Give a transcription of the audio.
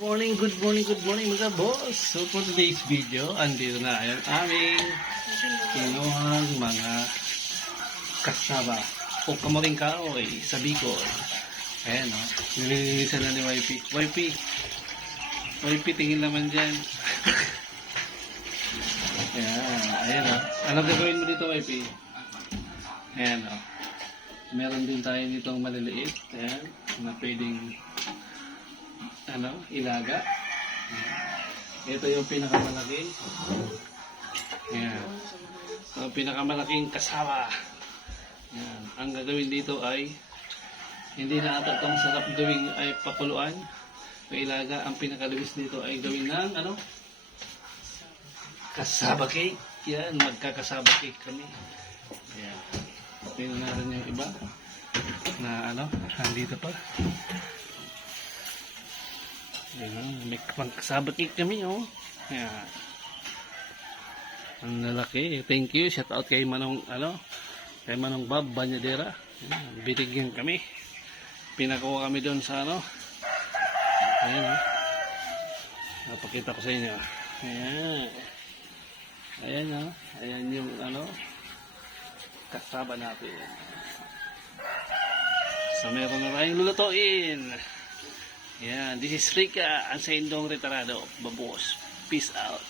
Good morning mga boss. So for today's video, andito na ang aming kinuhang mga kasaba o kamuring kahoy sa Bicol. Ayan o, nililinisan na ni YP, tingin naman dyan. Ayan o. Anong gagawin mo dito YP? Ayan o. Meron din tayo ditong maliliit. Ayan, na pwedeng ilaga. Ito yung pinakamalaki. Ayan. So, pinakamalaking kasama. Ayan. Ang gagawin dito ay hindi na ata itong sarap gawing ay pakuluan o ilaga. Ang pinakaluwis dito ay gawin ng kasaba cake. Yan, magkakasaba cake kami. Ayan. Tingnan natin yung iba na andito pa. Ayan, may kasaba cake kami oh. Ayan. Ang lalaki. Thank you. Shout out kay Manong kay Manong Bob Banyadera. Ayan, binigyan kami. Pinakuha kami doon sa Ayan oh. Napakita ko sa inyo. Ayan. Ayan oh. Ayan yung kasaba natin. So meron na tayong lulutuin. Yeah, this is Rika, ang sa Indong Retarado. Babos. Peace out.